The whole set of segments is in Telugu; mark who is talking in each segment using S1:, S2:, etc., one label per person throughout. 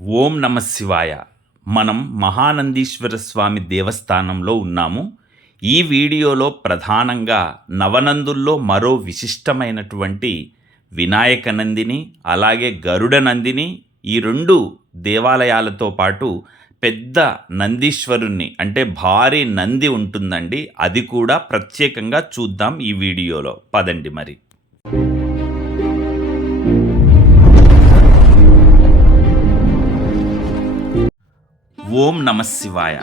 S1: ఓం నమ శివాయ. మనం మహానందీశ్వర స్వామి దేవస్థానంలో ఉన్నాము. ఈ వీడియోలో ప్రధానంగా నవనందుల్లో మరో విశిష్టమైనటువంటి వినాయక నందిని అలాగే గరుడ నందిని ఈ రెండు దేవాలయాలతో పాటు పెద్ద నందీశ్వరుణ్ణి అంటే భారీ నంది ఉంటుందండి. అది కూడా ప్రత్యేకంగా చూద్దాం ఈ వీడియోలో. పదండి మరి. ఓం నమ శివాయ.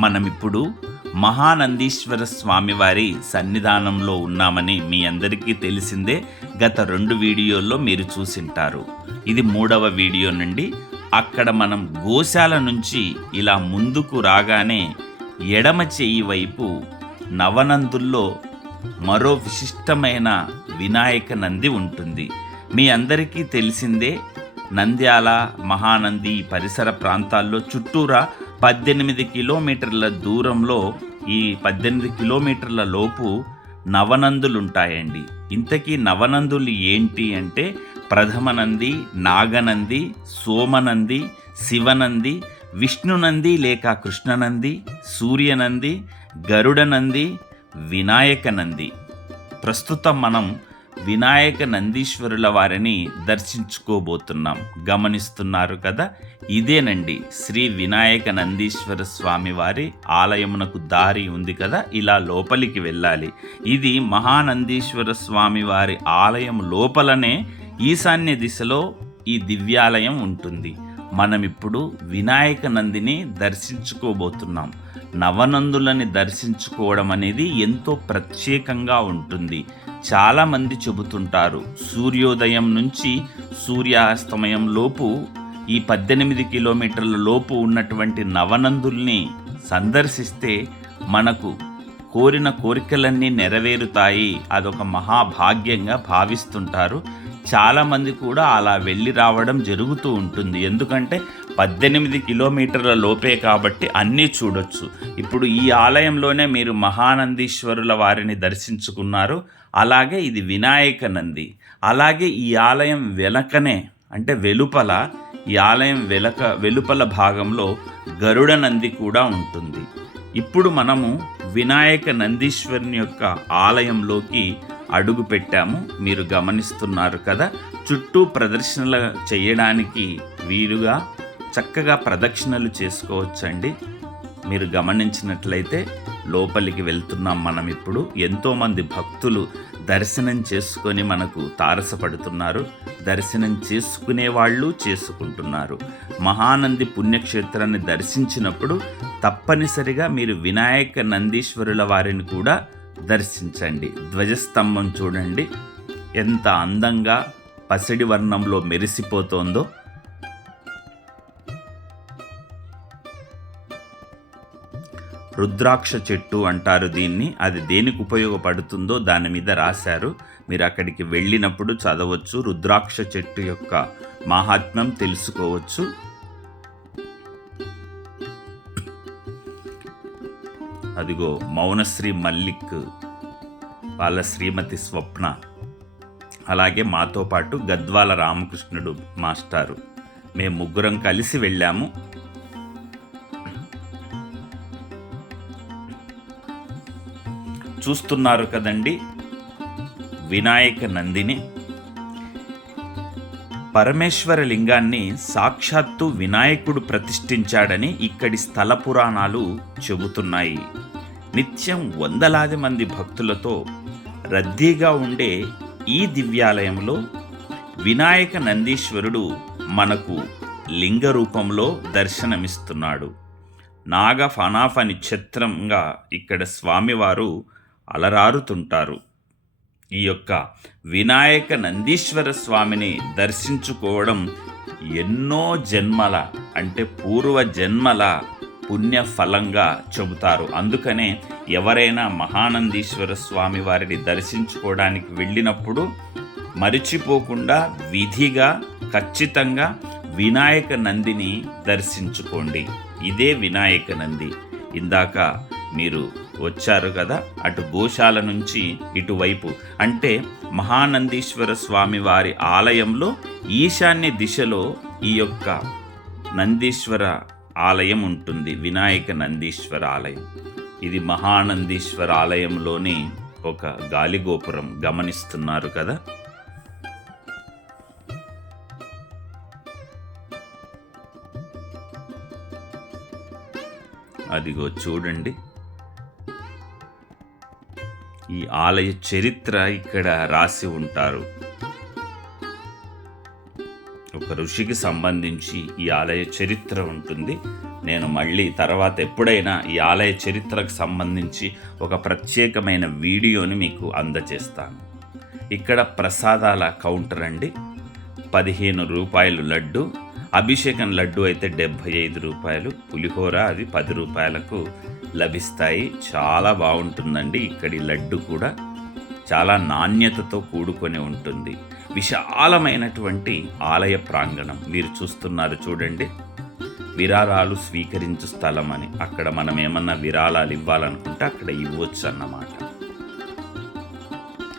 S1: మనమిప్పుడు మహానందీశ్వర స్వామివారి సన్నిధానంలో ఉన్నామని మీ అందరికీ తెలిసిందే గత రెండు వీడియోల్లో మీరు చూసింటారు. ఇది మూడవ వీడియో నుండి అక్కడ మనం గోశాల నుంచి ఇలా ముందుకు రాగానే ఎడమ చెయ్యి వైపు నవనందుల్లో మరో విశిష్టమైన వినాయక నంది ఉంటుంది. మీ అందరికీ తెలిసిందే నంద్యాల మహానంది పరిసర ప్రాంతాల్లో చుట్టూరా పద్దెనిమిది కిలోమీటర్ల దూరంలో ఈ పద్దెనిమిది కిలోమీటర్ల లోపు నవనందులు ఉంటాయండి ఇంతకీ నవనందులు ఏంటి అంటే ప్రథమనంది నాగనంది సోమనంది శివనంది విష్ణునంది లేక కృష్ణనంది సూర్యనంది గరుడనంది వినాయక నంది ప్రస్తుతం మనం వినాయక నందీశ్వరుల వారిని దర్శించుకోబోతున్నాం. గమనిస్తున్నారు కదా? ఇదేనండి శ్రీ వినాయక నందీశ్వర స్వామి వారి ఆలయమునకు దారి ఉంది కదా? ఇలా లోపలికి వెళ్ళాలి. ఇది మహానందీశ్వర స్వామి వారి ఆలయం లోపలనే ఈశాన్య దిశలో ఈ దివ్యాలయం ఉంటుంది. మనం ఇప్పుడు వినాయక నందిని దర్శించుకోబోతున్నాం. నవనందులని దర్శించుకోవడం అనేది ఎంతో ప్రత్యేకంగా ఉంటుంది. చాలామంది చెబుతుంటారు సూర్యోదయం నుంచి సూర్యాస్తమయం లోపు ఈ పద్దెనిమిది కిలోమీటర్ల లోపు ఉన్నటువంటి నవనందుల్ని సందర్శిస్తే మనకు కోరిన కోరికలన్నీ నెరవేరుతాయి. అదొక మహాభాగ్యంగా భావిస్తుంటారు. చాలామంది కూడా అలా వెళ్ళి రావడం జరుగుతూ ఉంటుంది. ఎందుకంటే పద్దెనిమిది కిలోమీటర్ల లోపే కాబట్టి అన్నీ చూడొచ్చు. ఇప్పుడు ఈ ఆలయంలోనే మీరు మహానందీశ్వరుల వారిని దర్శించుకున్నారు. అలాగే ఇది వినాయక నంది. అలాగే ఈ ఆలయం వెనకనే అంటే వెలుపల ఈ ఆలయం వెలక వెలుపల భాగంలో గరుడ నంది కూడా ఉంటుంది. ఇప్పుడు మనము వినాయక నందీశ్వరుని యొక్క ఆలయంలోకి అడుగు పెట్టాము. మీరు గమనిస్తున్నారు కదా చుట్టూ ప్రదర్శనలు చేయడానికి వీలుగా చక్కగా ప్రదక్షిణలు చేసుకోవచ్చండి. మీరు గమనించినట్లయితే లోపలికి వెళ్తున్నాం మనం ఇప్పుడు. ఎంతోమంది భక్తులు దర్శనం చేసుకొని మనకు తారసపడుతున్నారు. దర్శనం చేసుకునే వాళ్ళు చేసుకుంటున్నారు. మహానంది పుణ్యక్షేత్రాన్ని దర్శించినప్పుడు తప్పనిసరిగా మీరు వినాయక నందీశ్వరుల వారిని కూడా దర్శించండి. ధ్వజస్తంభం చూడండి. ఎంత అందంగా పసిడి వర్ణంలో మెరిసిపోతోందో. రుద్రాక్ష చెట్టు అంటారు దీన్ని. అది దేనికి ఉపయోగపడుతుందో దాని మీద రాశారు. మీరు అక్కడికి వెళ్ళినప్పుడు చదవచ్చు. రుద్రాక్ష చెట్టు యొక్క మాహాత్మ్యం తెలుసుకోవచ్చు. అదిగో మౌనశ్రీ మల్లిక్ వాళ్ళ శ్రీమతి స్వప్న అలాగే మాతో పాటు గద్వాల రామకృష్ణుడు మాస్టారు. మేము ముగ్గురం కలిసి వెళ్ళాము. చూస్తున్నారు కదండి వినాయక నందిని. పరమేశ్వర లింగాన్ని సాక్షాత్తు వినాయకుడు ప్రతిష్ఠించాడని ఇక్కడి స్థల పురాణాలు చెబుతున్నాయి. నిత్యం వందలాది మంది భక్తులతో రద్దీగా ఉండే ఈ దివ్యాలయంలో వినాయక నందీశ్వరుడు మనకు లింగ రూపంలో దర్శనమిస్తున్నాడు. నాగ ఫనాఫ నిక్షత్రంగా ఇక్కడ స్వామివారు అలరారుతుంటారు. ఈ యొక్క వినాయక నందీశ్వర స్వామిని దర్శించుకోవడం ఎన్నో జన్మల అంటే పూర్వ జన్మల పుణ్య ఫలంగా చెబుతారు. అందుకనే ఎవరైనా మహానందీశ్వర స్వామి వారిని దర్శించుకోవడానికి వెళ్ళినప్పుడు మరిచిపోకుండా విధిగా ఖచ్చితంగా వినాయక నందిని దర్శించుకోండి. ఇదే వినాయక నంది. ఇందాక మీరు వచ్చారు కదా అటు గోశాల నుంచి ఇటువైపు. అంటే మహానందీశ్వర స్వామి వారి ఆలయంలో ఈశాన్య దిశలో ఈ యొక్క నందీశ్వర ఆలయం ఉంటుంది వినాయక నందీశ్వర ఆలయం. ఇది మహానందీశ్వర ఆలయంలోని ఒక గాలిగోపురం గమనిస్తున్నారు కదా. అదిగో చూడండి. ఈ ఆలయ చరిత్ర ఇక్కడ రాసి ఉంటారు. ఒక ఋషికి సంబంధించి ఈ ఆలయ చరిత్ర ఉంటుంది. నేను మళ్ళీ తర్వాత ఎప్పుడైనా ఈ ఆలయ చరిత్రకు సంబంధించి ఒక ప్రత్యేకమైన వీడియోని మీకు అందజేస్తాను ఇక్కడ ప్రసాదాల కౌంటర్ అండి. పదిహేను రూపాయలు లడ్డు అభిషేకం లడ్డు అయితే డెబ్భై ఐదు రూపాయలు పులిహోర అది పది రూపాయలకు లభిస్తాయి. చాలా బాగుంటుందండి ఇక్కడి లడ్డు కూడా. చాలా నాణ్యతతో కూడుకొని ఉంటుంది. విశాలమైనటువంటి ఆలయ ప్రాంగణం. మీరు చూస్తున్నారు చూడండి. విరాళాలు స్వీకరించు స్థలం అని అక్కడ మనం ఏమన్నా విరాళాలు ఇవ్వాలనుకుంటే అక్కడ ఇవ్వచ్చు అన్నమాట.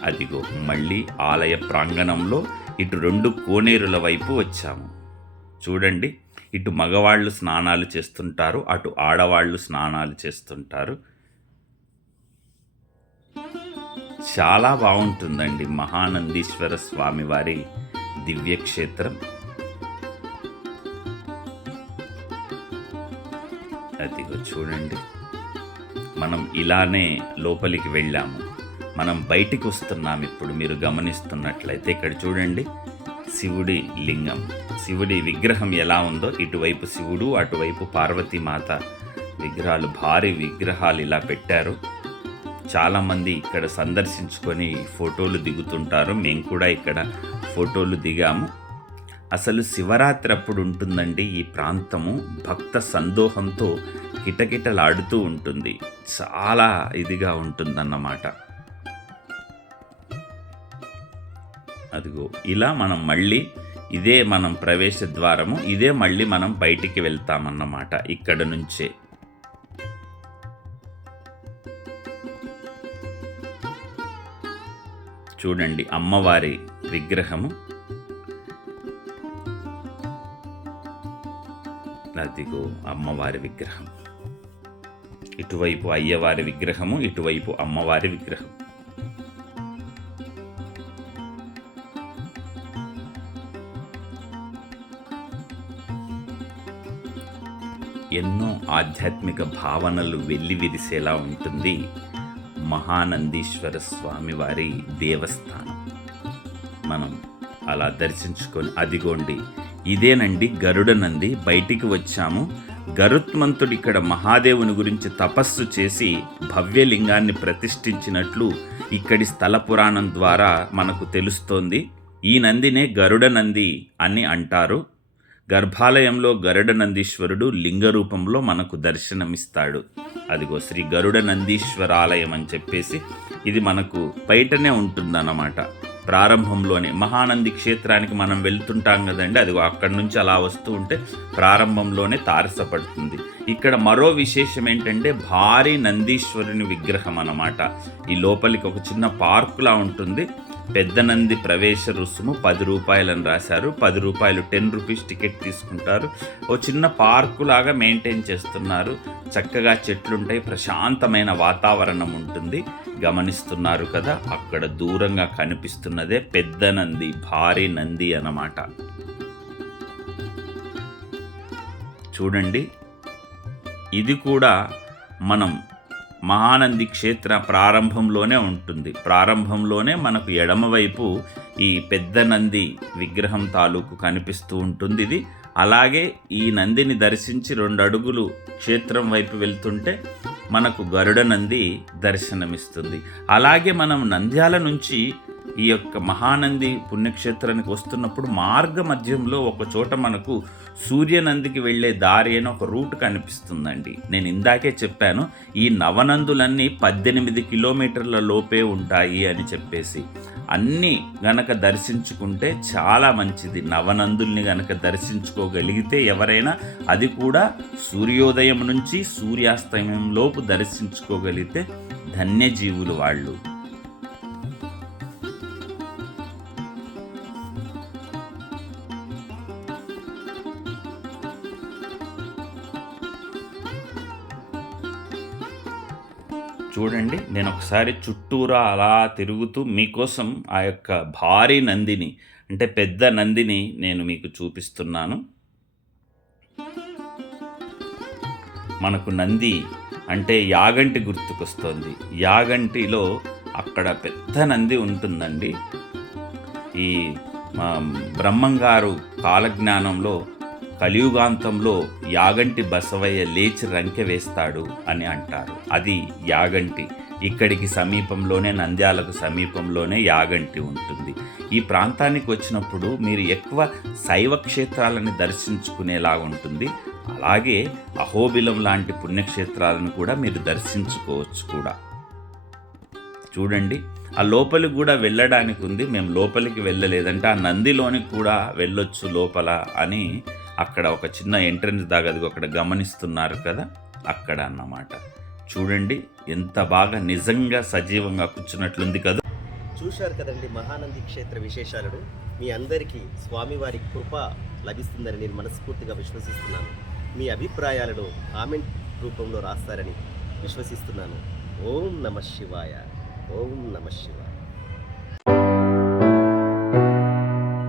S1: అదిగో మళ్ళీ ఆలయ ప్రాంగణంలో ఇటు రెండు కోనేరుల వైపు వచ్చాము. చూడండి. ఇటు మగవాళ్ళు స్నానాలు చేస్తుంటారు అటు ఆడవాళ్ళు స్నానాలు చేస్తుంటారు. చాలా బాగుంటుందండి మహానందీశ్వర స్వామివారి దివ్యక్షేత్రం. అదిగో చూడండి. మనం ఇలానే లోపలికి వెళ్ళాము. మనం బయటికి వస్తున్నాం ఇప్పుడు మీరు గమనిస్తున్నట్లయితే ఇక్కడ చూడండి. శివుడి లింగం. శివుడి విగ్రహం ఎలా ఉందో ఇటువైపు శివుడు అటువైపు పార్వతీమాత విగ్రహాలు భారీ విగ్రహాలు ఇలా పెట్టారు. చాలామంది ఇక్కడ సందర్శించుకొని ఫోటోలు దిగుతుంటారు. మేము కూడా ఇక్కడ ఫోటోలు దిగాము. అసలు శివరాత్రి అప్పుడు ఉంటుందండి ఈ ప్రాంతము. భక్త సందోహంతో కిటకిటలాడుతూ ఉంటుంది. చాలా ఇదిగా ఉంటుందన్నమాట. అదిగో ఇలా మనం మళ్ళీ ఇదే మనం ప్రవేశ ద్వారము ఇదే మళ్ళీ మనం బయటికి వెళ్తామన్నమాట ఇక్కడ నుంచే. చూడండి అమ్మవారి విగ్రహము. అదిగో అమ్మవారి విగ్రహం. ఇటువైపు అయ్యవారి విగ్రహము ఇటువైపు అమ్మవారి విగ్రహం. ఎన్నో ఆధ్యాత్మిక భావనలు వెళ్ళి విరిసేలా ఉంటుంది మహానందీశ్వర స్వామివారి దేవస్థానం. మనం అలా దర్శించుకొని అదిగోండి ఇదేనండి గరుడ నంది బయటికి వచ్చాము. గరుత్మంతుడు ఇక్కడ మహాదేవుని గురించి తపస్సు చేసి భవ్యలింగాన్ని ప్రతిష్ఠించినట్లు ఇక్కడి స్థల పురాణం ద్వారా మనకు తెలుస్తోంది. ఈ నందినే గరుడ నంది అని అంటారు. గర్భాలయంలో గరుడ నందీశ్వరుడు లింగ రూపంలో మనకు దర్శనమిస్తాడు. అదిగో శ్రీ గరుడ నందీశ్వర ఆలయం అని చెప్పేసి ఇది మనకు బయటనే ఉంటుందన్నమాట. ప్రారంభంలోనే మహానంది క్షేత్రానికి మనం వెళ్తుంటాం కదండి. అది అక్కడి నుంచి అలా వస్తూ ఉంటే ప్రారంభంలోనే తారసపడుతుంది. ఇక్కడ మరో విశేషం ఏంటంటే భారీ నందీశ్వరుని విగ్రహం అన్నమాట. ఈ లోపలికి ఒక చిన్న పార్కులా ఉంటుంది. పెద్ద నంది ప్రవేశ రుసుము పది రూపాయలని రాశారు. పది రూపాయలు టెన్ రూపీస్ టికెట్ తీసుకుంటారు. ఓ చిన్న పార్కు లాగా మెయింటైన్ చేస్తున్నారు. చక్కగా చెట్లుంటాయి. ప్రశాంతమైన వాతావరణం ఉంటుంది. గమనిస్తున్నారు కదా అక్కడ దూరంగా కనిపిస్తున్నదే పెద్ద నంది భారీ నంది అన్నమాట. చూడండి. ఇది కూడా మనం మహానంది క్షేత్ర ప్రారంభంలోనే ఉంటుంది. ప్రారంభంలోనే మనకు ఎడమవైపు ఈ పెద్ద నంది విగ్రహం తాలూకు కనిపిస్తూ ఉంటుంది ఇది. అలాగే ఈ నందిని దర్శించి రెండు అడుగులు క్షేత్రం వైపు వెళ్తుంటే మనకు గరుడ నంది దర్శనమిస్తుంది. అలాగే మనం నంద్యాల నుంచి ఈ యొక్క మహానంది పుణ్యక్షేత్రానికి వస్తున్నప్పుడు మార్గ మధ్యంలో ఒక చోట మనకు సూర్యనందికి వెళ్ళే దారి అని ఒక రూట్ కనిపిస్తుందండి. నేను ఇందాకే చెప్పాను ఈ నవనందులన్నీ పద్దెనిమిది కిలోమీటర్ల లోపే ఉంటాయి అని చెప్పేసి. అన్నీ గనక దర్శించుకుంటే చాలా మంచిది. నవనందుల్ని గనక దర్శించుకోగలిగితే ఎవరైనా అది కూడా సూర్యోదయం నుంచి సూర్యాస్తమయం లోపు దర్శించుకోగలిగితే ధన్యజీవులు వాళ్ళు. చూడండి నేను ఒకసారి చుట్టూరా అలా తిరుగుతూ మీకోసం ఆ యొక్క భారీ నందిని అంటే పెద్ద నందిని నేను మీకు చూపిస్తున్నాను. మనకు నంది అంటే యాగంటి గుర్తుకొస్తోంది. యాగంటిలో అక్కడ పెద్ద నంది ఉంటుందండి. ఈ బ్రహ్మంగారు కాలజ్ఞానంలో కలియుగాంతంలో యాగంటి బసవయ్య లేచి రంకె వేస్తాడు అని అంటారు. అది యాగంటి. ఇక్కడికి సమీపంలోనే నంద్యాలకు సమీపంలోనే యాగంటి ఉంటుంది. ఈ ప్రాంతానికి వచ్చినప్పుడు మీరు ఎక్కువ శైవ క్షేత్రాలను దర్శించుకునేలా ఉంటుంది. అలాగే అహోబిలం లాంటి పుణ్యక్షేత్రాలను కూడా మీరు దర్శించుకోవచ్చు కూడా. చూడండి ఆ లోపలికి కూడా వెళ్ళడానికి ఉంది. మేము లోపలికి వెళ్ళలేదంటే ఆ నందిలోనికి కూడా వెళ్ళొచ్చు లోపల అని అక్కడ ఒక చిన్న ఎంట్రన్స్ దాకా అది అక్కడ గమనిస్తున్నారు కదా అక్కడ అన్నమాట. చూడండి ఎంత బాగా నిజంగా సజీవంగా కూర్చున్నట్లుంది కదా.
S2: చూశారు కదండి మహానంది క్షేత్ర విశేషాలను మీ అందరికీ స్వామివారి కృప లభిస్తుందని నేను మనస్ఫూర్తిగా విశ్వసిస్తున్నాను. మీ అభిప్రాయాలను కామెంట్ రూపంలో రాస్తారని విశ్వసిస్తున్నాను. ఓం నమ శివాయ. ఓం నమ శివాయ.